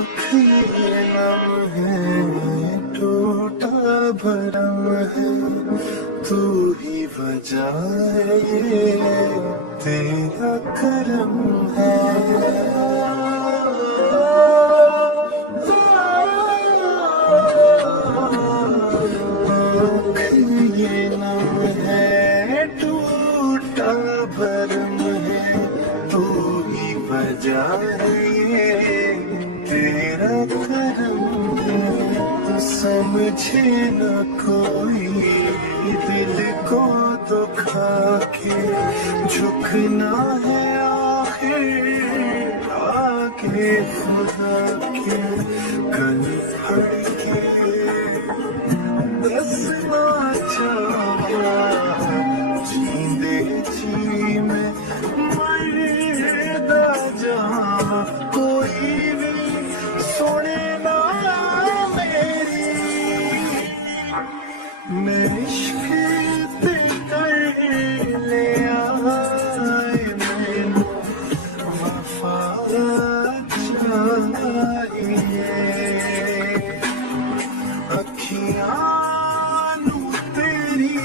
ये नम है, टूटा भरम है, तू ही वजह है, ये तेरा करम है। ये नम है, टूटा भरम है, तू ही वजह है, ये तेरा करम है। तो समझे न कोई दिल को दुखा के, झुकना है आखिर आगे खुदा के। कल फड़ के दसना चाहा, जींदे जी में मरदा जहां, कोई भी सुने ना मेरी। मैं इश्क ते कर लिया, मैनू वफा चाहिए। अखियां नू तेरी